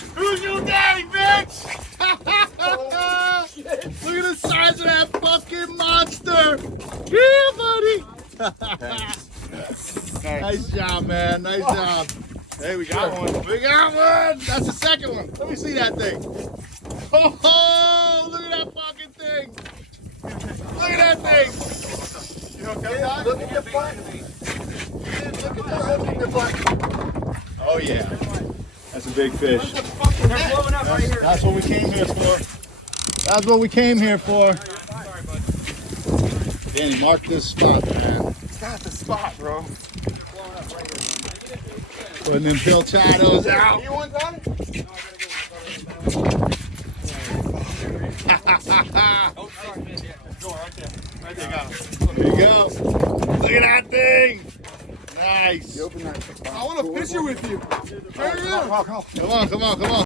Who's your daddy, bitch? Look at the size of that fucking monster. Yeah, buddy. Nice job, man. Nice job. Hey, we got one. We got one. That's the second one. Let me see that thing. Oh, look at that fucking thing. Look at that thing. You okay, Doc? Look at your butt. Look at your butt. Oh, yeah. That's a big fish. That's what we came here for. That's what we came here for. Danny, mark this spot, man. Got the spot, bro. Putting them pilchados out. You want that? There you go. Look at that thing. Nice. I want to fish it with you. Come on, come on, come on.